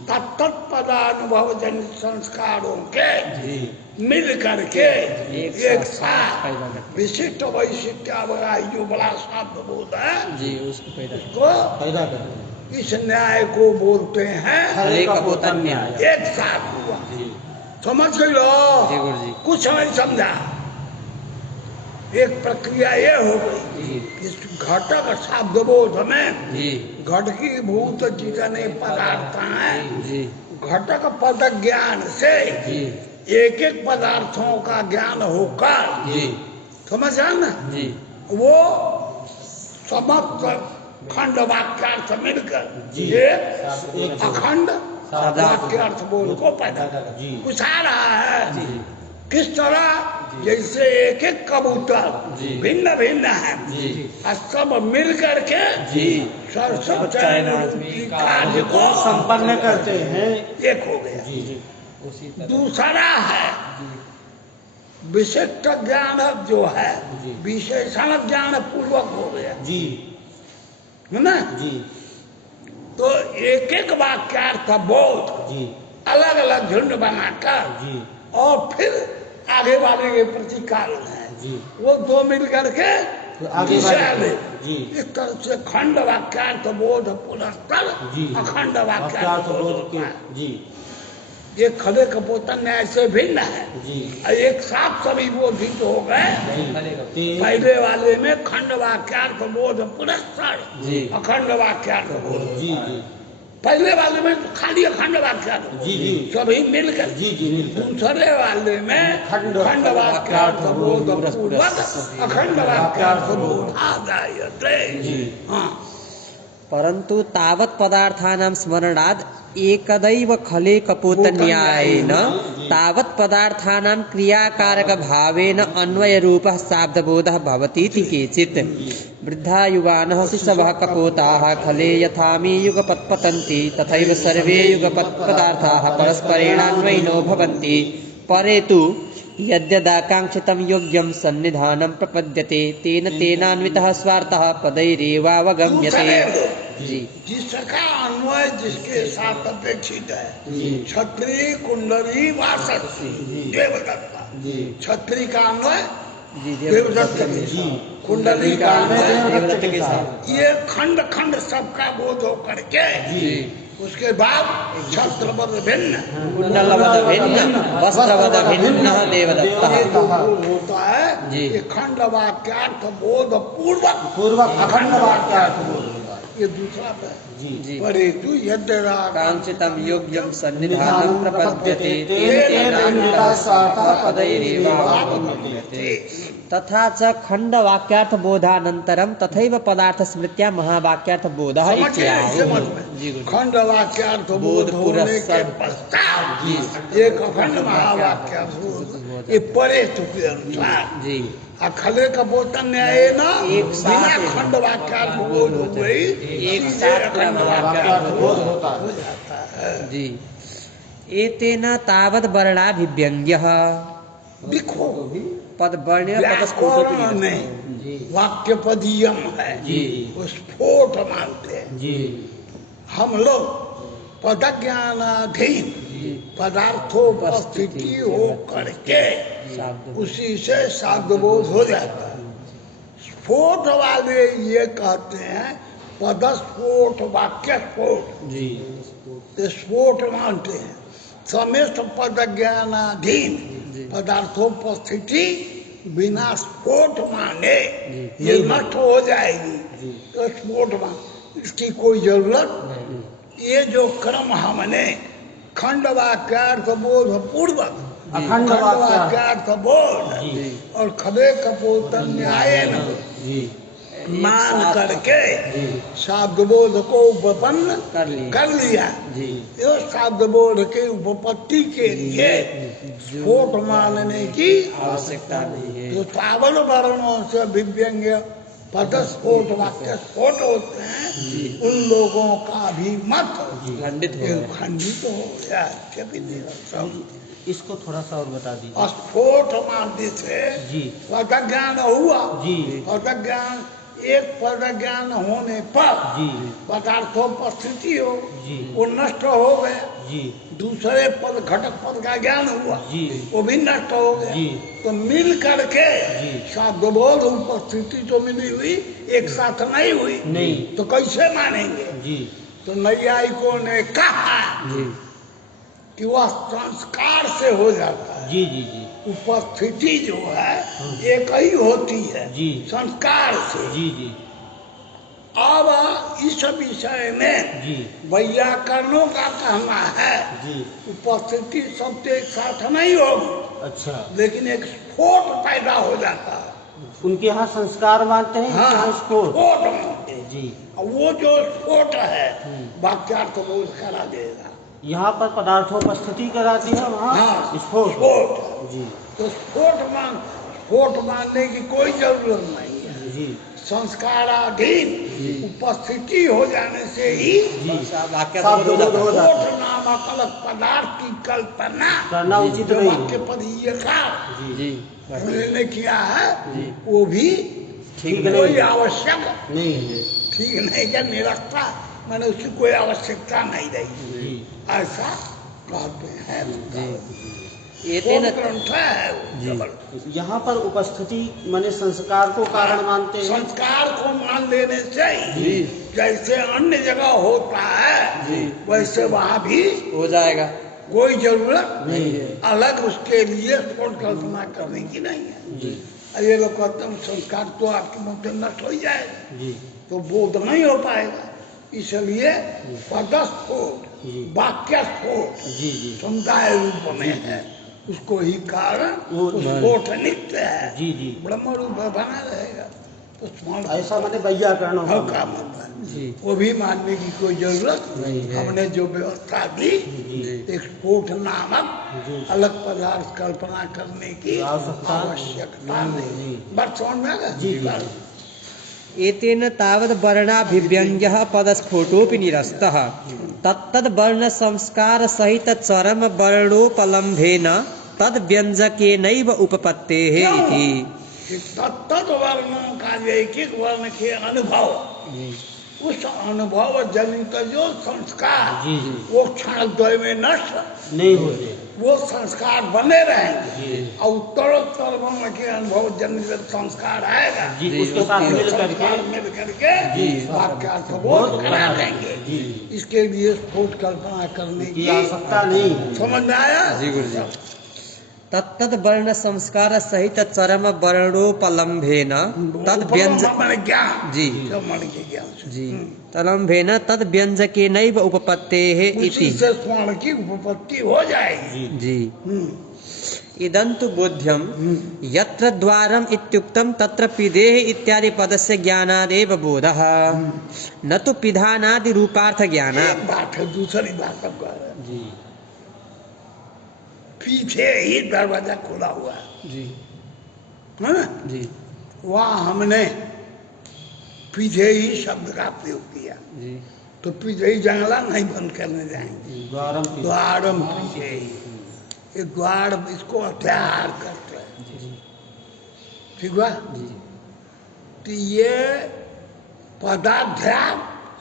तत्त पदानुभव जन संस्कारों के मिल करके एक साथ पैदा करते विशिष्ट वैशिष्ट जो बड़ा शब्द बोध है जी उसको पैदा करते को पैदा करते हैं। इस न्याय को बोलते हैं हरे कपोतन न्याय एक साथ हुआ। समझ गई लो जी गुरु जी कुछ नहीं समझा एक प्रक्रिया ये हो गई इस घटक शब्दबोध में जी घट की भूत जितने पदार्थ हैं जी घटक पद ज्ञान से जी एक एक पदार्थों का ज्ञान होकर जी समझा ना जी वो समस्त खंड वाक्यार्थ मिलकर जी। एक अखंड वाक्यार्थ बोध को पैदा जी। पूछा रहा है जी किस तरह जैसे एक एक कबूतर जी। भिन्न भिन्न है जी और सब मिल करके जी सब चयन कार्य को संपन्न करते हैं। एक हो गया। जी जी उसी तरह दूसरा है विशिष्ट ज्ञान जो है जी। विशेषण ज्ञान पूर्वक हो गया जी है ना। जी तो एक एक वाक्यार्थ बोध जी अलग अलग झुंड बनाकर जी और फिर आगे वाले के प्रति कारण है जी वो दो मिल करके तो आगे विषय वाले ले। जी इस तरह से खंड वाक्यार्थ बोध पुरस्तर जी अखंड वाक्यार्थ वाक्यार्थ बोध बोध के जी ये खले कपोतन न्याय से भिन्न है जी और एक साथ सभी बोधित हो गए। जी पहले वाले में खंड वाक्यार्थ बोध पुरस्तर जी। अखंड वाक्यार्थ बोध जी जी पहले वाले में तो खाली अखंड वाक्यार्थ बोध। जी जी सभी मिलकर जी जी मिलकर दूसरे वाले में खंड खंड वाक्यार्थ बोध पूर्वक अखंड वाक्यार्थ बोध आ जायते। जी। हाँ परंतु तावत् पदार्थानां स्मरणाद् एकदैव खले कपोतन्यायेन तावत् पदार्थानां क्रियाकारक भावेन अन्वयरूपः शाब्दबोधः भवतीति केचित्। वृद्धायुगानः शिशवः कपोताः खले यथामि युगपत् पतन्ति तथैव सर्वे युगपत् पदार्थाः परस्परेणान्वयिनो भवन्ति। परे तु यद्यदाकाङ्क्षितं योग्यं सन्निधानं प्रपद्यते तेन तेनान्वितः स्वार्थः पदैरेवावगम्यते। जी जिसका अन्वय जिसके साथ अपेक्षित है छत्री कुंडली वासत देवदत्ता छत्री का अन्वय जी देवदत्त के जी। कुंडली का अन्वय देवदत्त के साथ ये खंड खंड सबका बोध हो करके जी उसके बाद छत्रपद भिन्न कुंडलवद भिन्न वस्त्रवद भिन्न देवदत्तः। ये जो बोध होता है जी। ये खंड वाक्यार्थ बोध पूर्वक पूर्वक अखंड वाक्यार्थ बोध होता है। ये दूसरा है। जी जी परेतु यद्यदा कांचितं योग्यं सन्निधानं प्रपद्यते तेन तेनान्वितः स्वार्थः पदैरेवावगम्यते। तथा च खण्डवाक्यार्थबोधानन्तरं तथैव पदार्थस्मृत्या महावाक्यार्थबोधः इत्याहुः। जी गुरु। खंड वाक्यार्थ बोध होने के पश्चात एक अखंड महावाक्यार्थ बोध ये परे के अनुसार जी अखले कपोतन न्याय ना एक साथ बिना खंड वाक्यार्थ बोध हो गई एक सीधे साथ अखंड वाक्यार्थ बोध होता हो है। जाता है। जी एतेन तावद् वर्णाभिव्यङ्ग्यः देखो पदवर्ण्य व्याकरण में वाक्य पदीयम है जी वो स्फोट मानते हैं। जी हम लोग पदज्ञानाधीन पदार्थोपस्थिति हो करके शब्द उसी से शब्दबोध हो जाता है। स्फोट वाले ये कहते हैं पदस्फोट वाक्य स्फोट जी ये स्फोट मानते हैं। समिष्ट पद ज्ञानाधीन पदार्थोपस्थिति बिना स्फोट माने ये नष्ट हो जाएगी तो स्फोट मान इसकी कोई जरूरत। ये जो क्रम हमने खंड वाक्यार्थ बोध पूर्वक अखंड वाक्यार्थ बोध जी और खले कपोतन न्याय जी मान करके शब्द बोध को उपपन्न कर लिया। जी ये शब्द बोध के उपपत्ति के लिए स्फोट मानने की आवश्यकता नहीं है। जो तावल वर्णों से विव्यंग्य पदस्फोट वाक्य स्फोट होते हैं उन लोगों का भी मत खंडित हो ये गया। खंडित हो गया। क्या कहते हैं सब इसको थोड़ा सा और बता दीजिए। स्फोट मानते थे जी पद ज्ञान हुआ जी पद ज्ञान एक पद ज्ञान होने पर जी पदार्थोपस्थिति हो जी वो नष्ट हो गया। जी दूसरे पद घटक पद का ज्ञान हुआ जी वो भी नष्ट हो गया। जी तो मिल करके जी शब्दबोध उपस्थिति तो मिली हुई एक साथ नहीं हुई नहीं तो कैसे मानेंगे। जी तो नैयायिकों ने कहा जी कि वह संस्कार से हो जाता है। जी जी जी उपस्थिति जो है एक ही होती है जी। संस्कार से। जी जी अब इस विषय में जी वैयाकरणों का कहना है जी। उपस्थिति शब्द एक साथ नहीं होगी, अच्छा, लेकिन एक स्फोट पैदा हो जाता है। उनके यहाँ संस्कार मानते हैं, इनके यहाँ स्फोट। स्फोट मानते हैं। जी। और वो जो स्फोट है वाक्यार्थ बोध करा देगा। यहाँ पर पदार्थोपस्थिति कराती है, वहाँ हाँ, स्फोट। स्फोट। जी तो स्फोट मानने की कोई जरूरत नहीं है। जी संस्काराधीन उपस्थिति हो जाने से ही जी। वाक्य शब्द बोध हो जाता है। स्फोट नामक अलग पदार्थ की कल्पना करना उचित जो नहीं वाक्य है। पर ये का जी उन्होंने किया है जी। वो भी ठीक कोई नहीं है। आवश्यक नहीं है। ठीक नहीं क्या निरस्ता, मैंने उसकी कोई आवश्यकता नहीं रही, जी ऐसा कहते हैं। एतेन स्फोट ग्रंथ है वो जी। जबरदस्त। यहाँ पर उपस्थिति माने संस्कार को कारण मानते हैं। संस्कार को मान लेने से जी जैसे अन्य जगह होता है जी। वैसे वहाँ भी हो जाएगा। कोई जरूरत नहीं है। अलग उसके लिए स्फोट कल्पना करने की नहीं है। जी और ये लोग कहते हैं संस्कार तो आपके मुंह से नष्ट हो जाएगा, जी तो बोध नहीं हो पाएगा। इसलिए पदस्फोट जी। वाक्य स्फोट जी जी समुदाय रूप में है, उसको ही कारण वो स्फोट नित्य है। जी जी। ब्रह्म रूप में बना रहेगा तो स्मरण ऐसा माने वैयाकरण हाँ का मतलब जी। वो भी मानने की कोई जरूरत नहीं है। हमने जो व्यवस्था दी जी एक स्फोट नामक जी। अलग पदार्थ कल्पना करने की आवश्यकता आवश्यकता नहीं। जी। बात समझ में आ गया? जी, जी। एतेन तावद् वर्णाभिव्यङ्ग्यः पदस्फोटोऽपि निरस्तः तत्तद् वर्णसंस्कारसहितचरम वर्णोपलम्भेन तद्व्यञ्जकेनैव उपपत्तेः इति। कि तत्त वर्णों का एक एक वर्ण के अनुभव, उस अनुभव जनित जो संस्कार जी जी। वो क्षण द्वय में नष्ट, नहीं होते। वो संस्कार बने रहेंगे जी और उत्तरोत्तर वर्ण के अनुभव जनित संस्कार आएगा जी, जी, उसके साथ उसके मिल संस्कार करके मिल करके जी। वाक्यार्थ बोध करा देंगे। जी। इसके लिए स्फोट कल्पना करने की की आवश्यकता नहीं है। समझ में आया? जी गुरुजी। तत्तद् वर्ण संस्कार सहित चरम वर्णोपलम्भेन तद् व्यञ्ज मन ज्ञान जी जो मन के ज्ञान से जी तलम्भेन तद् व्यञ्जकेनैव उपपत्तेः उसी इति। से स्वर्ण की उपपत्ति हो जाएगी। जी हम्म। इदं तु बोध्यं यत्र द्वारम् इत्युक्तं तत्र पिधेः इत्यादि पदस्य ज्ञानादेव बोधः न तु पिधानादि रूपार्थ ज्ञानात्। एक बात है, दूसरी बात अब कह रहे हैं। जी पीछे ही दरवाजा खुला हुआ है जी ना? जी वहाँ हमने पीछे ही शब्द का प्रयोग किया, जी तो पीछे ही जंगला नहीं बंद करने जाएंगे। द्वारम की द्वारम पीछे ही, ये द्वार इसको अत्याहार करते हैं। जी ठीक हुआ? जी तो ये पदाध्याय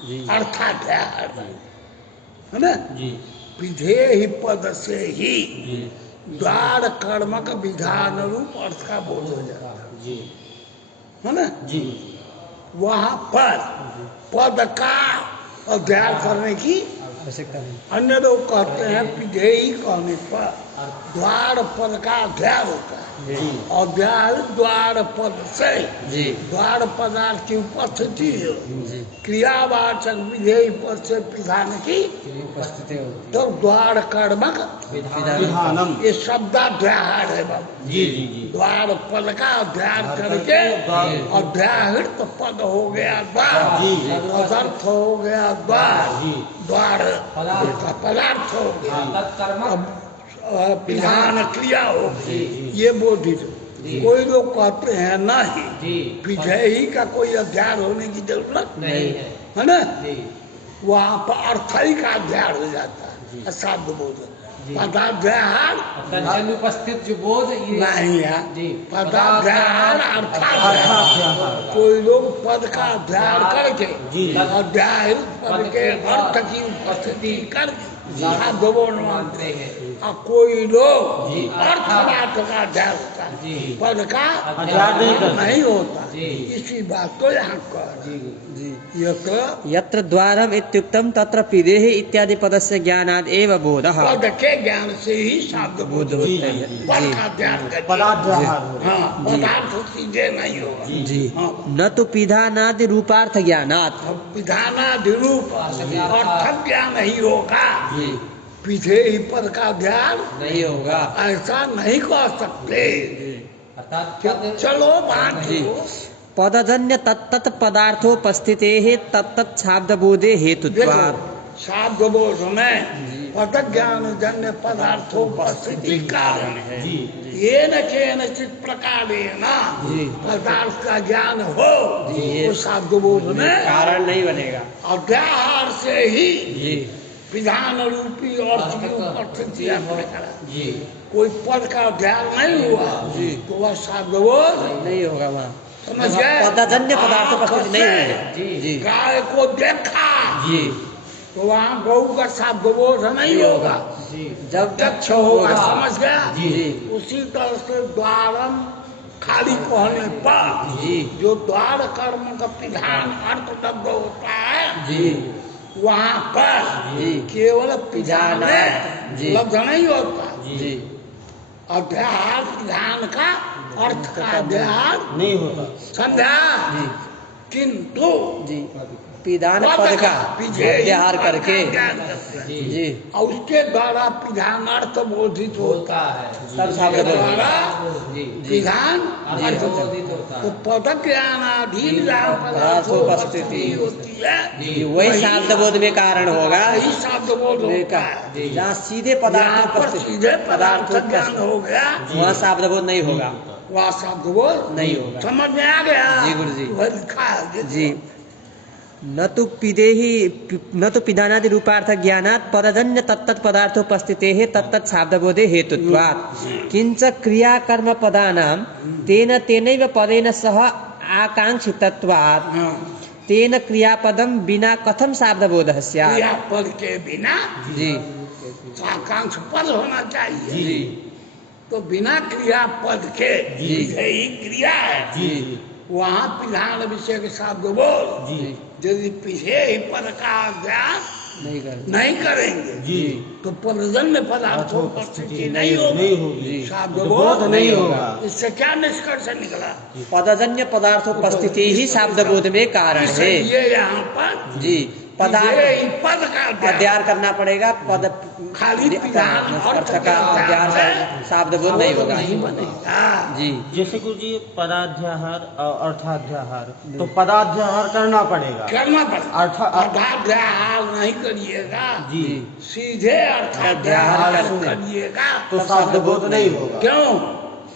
जी अर्थाध्याय है ना? जी विधे ही पद से ही जी द्वार कर्मक विधान रूप अर्थ का बोध हो जाता जी है ना? जी वहाँ पर पद का अध्ययन करने की आवश्यकता नहीं। अन्य लोग कहते हैं विधेयी कहने पर द्वार पद का अध्ययन होता है। जी अध्याय द्वार पद से जी द्वार पदार्थ की उपस्थिति है। जी क्रियावाचक विधेयी पद से पिधान की उपस्थिति होती तो द्वार कर्मक विधानम। ये शब्दाध्याय है बाबू। जी जी जी द्वार पद का अध्ययन करके अध्याहृत पद हो गया द्वार, जी। पदार्थ हो गया द्वार, जी। द्वार पदार्थ हो गया, अब विधान क्रिया हो गई। ये बोधित। कोई लोग कहते हैं नहीं विजयी का कोई अध्ययन होने की जरूरत नहीं है ना? वहाँ पर अर्थई का अध्ययन हो जाता है, असाध्य बोध। पदाध्याय उपस्थित जो बोध नहीं है, जी। पदाध्याय अर्थाध्याय। कोई लोग पद का अध्ययन करके जी। अध्याय पद के अर्थ की उपस्थिति करके साधु बोध मानते हैं, और कोई लोग अर्थवाद का अध्ययन होता है। पद का अध्यार नहीं होता। इसी बात को यहाँ कर यत्र द्वारम इत्युक्तम तत्र पिदेहि इत्यादि पदस्य ज्ञानाद एव बोधः। पद के ज्ञान से ही शब्द बोध होता है। पद का ध्यान करिए। पदाध्याहार हाँ, पदार्थ सीधे नहीं होगा। जी हाँ। न तो पिधानादि रूपार्थ ज्ञानात्। विधानाधिरूप अर्थक ज्ञान ही होगा। पीछे ही पद का ध्यान नहीं होगा। ऐसा नहीं कर सकते। चलो बात हो। पदजन्य तत्तत् पदार्थोपस्थितेः तत्तत् शाब्दबोधे हेतुत्वात्। शाब्द बोध में पद ज्ञान जन्य पदार्थोपस्थिति कारण है। ये न केनचित प्रकारेण पदार्थ का ज्ञान हो तो शाब्द बोध में कारण नहीं बनेगा। अध्याहार से ही विधान रूपी कोई पद का ध्यान नहीं हुआ तो वह शब्द बोध नहीं होगा वहाँ। समझ गए। पदजन्य पदार्थोपस्थिति नहीं होगा। जी गाय को देखा जी तो वहाँ गौ का शब्द बोध नहीं होगा। जब दक्ष होगा। समझ गया। जी उसी तरह से द्वारम खाली कहने पर जी जो द्वार कर्म का विधान अर्थ शब्द होता है जी वहाँ पर जी केवल विधान जी लब्ध नहीं होता। जी अध्याहार विधान का अर्थ का अध्याहार नहीं होता। समझा। जी किंतु जी पिधान पद का अध्याहार करके जी और उसके द्वारा विधान अर्थ बोधित होता है। तब शब्द द्वारा बोध। विधान अर्थ बोधित होता है। तो पद ज्ञानाधीन जहाँ पदार्थोपस्थिति होती है वही शब्द बोध में कारण होगा। वही शब्द बोध होता है। जहाँ सीधे यहाँ पदार्थ पर सीधे पदार्थ ज्ञान हो गया वहाँ शब्द बोध नहीं होगा। वह शब्द बोध नहीं होगा। समझ में आ गया। जी गुरुजी। वह लिखा है। जी न तो पिदेहि न तो पिधानादि रूपार्थ ज्ञानात् पदजन्य तत्तत् पदार्थोपस्थितेः तत्तत् शाब्दबोधे हेतुत्वात्। किंच क्रियाकर्म पदानां तेन तेनैव पदेन सह आकांक्षितत्वात् तेन क्रियापदं विना कथं शाब्दबोधः स्यात्। क्रियापद के बिना जी आकांक्ष पद होना चाहिए। जी तो बिना क्रियापद के जी। यही क्रिया है। जी वहाँ विधान विषय के शब्द बोल यदि पीछे ही पद का अभ्यास नहीं कर नहीं करेंगे जी तो पदजन्य पदार्थोपस्थिति नहीं नहीं होगी। होगी। शब्द बोध बोध नहीं होगा। इससे क्या निष्कर्ष निकला। पदजन्य पदार्थोपस्थिति ही शाब्दबोध में कारण है। ये यहाँ पर जी पदार्थ यही पद का अभ्यास अध्यार करना पड़ेगा। पद खाली विधान अर्थ का अध्यार शाब्दबोध नहीं होगा। नहीं बनेगा। जी जैसे गुरु जी पदाध्याहार और अर्थाध्याहार तो पदाध्याहार करना पड़ेगा। करना पड़ेगा। अर्थ अर्थाध्याहार नहीं करिएगा जी सीधे अर्थाध्याहार करिएगा तो शब्दबोध नहीं होगा। क्यों।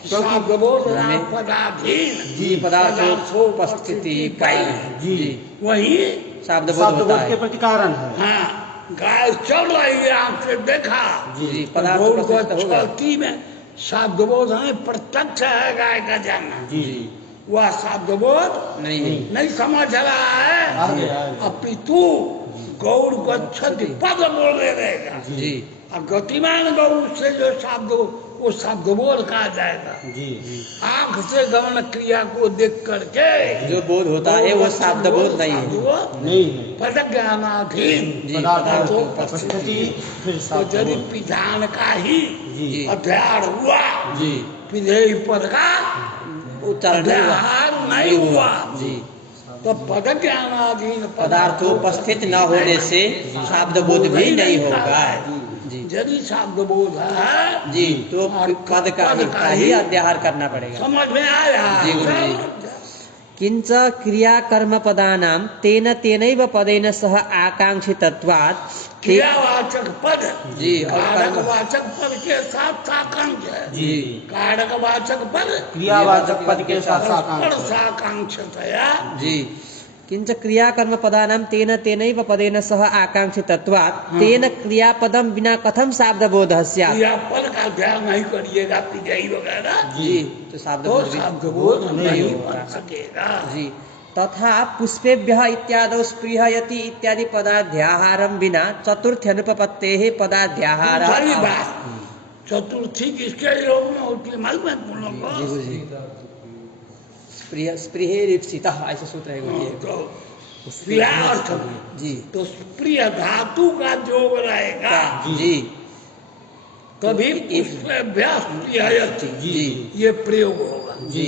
शब्दबोध पदाधीन जी पदार्थोपस्थिति कारण जी वही शाब्दबोध होता शब्दबोध के है। प्रति कारण है। हाँ गाय चल रही है आपसे देखा जी तो पदार्थ गौर को उपस्थित होगा। चलती में शब्दबोध है प्रत्यक्ष है गाय का जानना। जी वह शब्दबोध नहीं नहीं समझ रहा है आगे अपितु गौर गच्छति पद बोले रहेगा। जी और गतिमान गौर से जो शब्द वो शब्दबोध कहा जाएगा। जी आंख से गमन क्रिया को देख करके जो बोध होता है वो शब्दबोध नहीं है। नहीं है। पद ज्ञानाधीन जी पदार्थोपस्थिति फिर तो शब्दबोध। यदि विधान का ही जी अध्यार हुआ जी विधेय पद का उच्चारण नहीं हुआ। अध्यार नहीं हुआ जी तो पद ज्ञानाधीन पदार्थोपस्थित न होने से शब्दबोध भी नहीं होगा। जी यदि शब्दबोध है जी तो पद का ही अध्याहार करना पड़ेगा। समझ में आया। जी गुरुजी। किंच क्रियाकर्म पदानां तेन तेनैव पदेन सह आकांक्षितत्वात् क्रियावाचक पद जी और कर्म कारकवाचक पद के साथ साकांक्ष है। जी कारकवाचक पद क्रियावाचक पद के साथ परस्पर साकांक्ष। साकांक्षतया जी किंच क्रियाकर्म पदानां तेन तेनैव पदेन सह आकांक्षितत्वात् तेन क्रियापदं विना कथं शाब्दबोधः स्यात्। क्रियापद का ध्यान नहीं करिएगा पिजाई वगैरह जी तो तो शब्दबोध भी शब्दबोध नहीं होगा। बन सकेगा। जी तथा पुष्पेभ्यः इत्यादौ स्पृहयति इत्यादि पदाध्याहारं विना चतुर्थ्यनुपपत्तेः पदाध्याहारः दूसरी बात चतुर्थी किसके योग में होती है मालूम है तुम लोग को? जी गुरुजी, स्पृहेरिप्सिता ऐसा सूत्र है गुरुजी। तो स्प्रिया अर्थ में जी तो स्प्रिय धातु का योग रहेगा जी तभी पुष्पेभ्यास प्रियति जी ये प्रयोग होगा। जी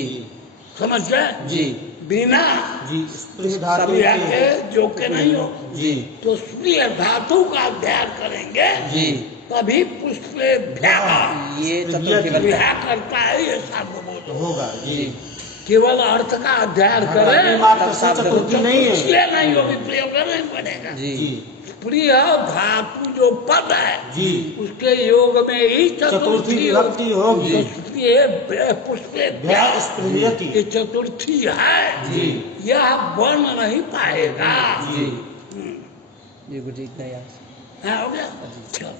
समझ गए? जी बिना जी स्प्रिय धातु स्प्रिया के के जो के नहीं हो जी तो स्प्रिय धातु का अध्ययन करेंगे जी तभी पुष्पेभ्यास ये चतुर्थी बनता है। करता है ये शब्द बोलो। होगा जी। केवल अर्थ का अध्ययन करें मात्र से चतुर्थी नहीं है। इसलिए नहीं वो भी प्रयोग करना ही पड़ेगा। जी जी प्रिय धातु जो पद है जी उसके योग में ही चतुर्थी विभक्ति होगी। पुष्पेभ्यास स्प्रियति ये चतुर्थी है जी। यह बन नहीं पाएगा। जी जी गुरुजी इतना याद। हाँ, हो गया। चलो।